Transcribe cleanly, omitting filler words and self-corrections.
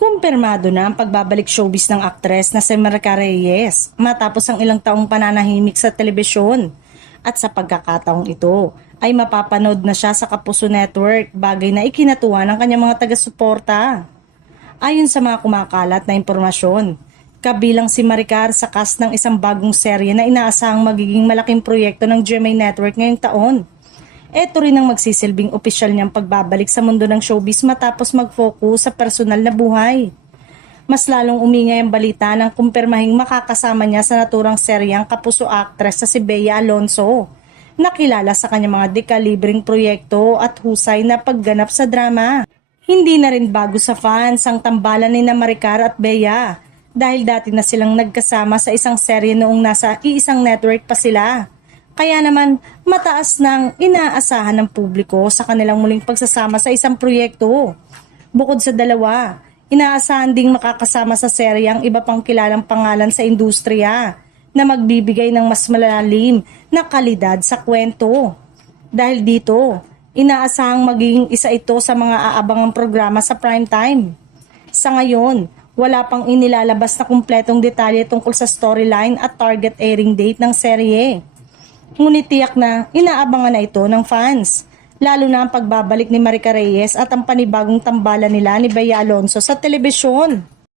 Kumpirmado na ang pagbabalik showbiz ng aktres na si Maricar Reyes matapos ang ilang taong pananahimik sa telebisyon. At sa pagkakataong ito ay mapapanood na siya sa Kapuso Network, bagay na ikinatuwa ng kanyang mga taga-suporta. Ayon sa mga kumakalat na impormasyon, kabilang si Maricar sa cast ng isang bagong serye na inaasahang magiging malaking proyekto ng GMA Network ngayong taon. Ito rin ang magsisilbing opisyal niyang pagbabalik sa mundo ng showbiz matapos mag-focus sa personal na buhay. Mas lalong umingay ang balita ng kumpirmahing makakasama niya sa naturang seryang Kapuso actress na si Bea Alonzo, nakilala sa kanyang mga dekalibreng proyekto at husay na pagganap sa drama. Hindi na rin bago sa fans ang tambalan ni Maricar at Bea dahil dati na silang nagkasama sa isang serye noong nasa iisang network pa sila. Kaya naman mataas nang inaasahan ng publiko sa kanilang muling pagsasama sa isang proyekto. Bukod sa dalawa, inaasahan ding makakasama sa serye ang iba pang kilalang pangalan sa industriya na magbibigay ng mas malalim na kalidad sa kwento. Dahil dito, inaasahang magiging isa ito sa mga aabangang programa sa primetime. Sa ngayon, wala pang inilalabas na kumpletong detalye tungkol sa storyline at target airing date ng serye. Ngunit tiyak na inaabangan na ito ng fans, lalo na ang pagbabalik ni Maricar Reyes at ang panibagong tambalan nila ni Bea Alonzo sa telebisyon.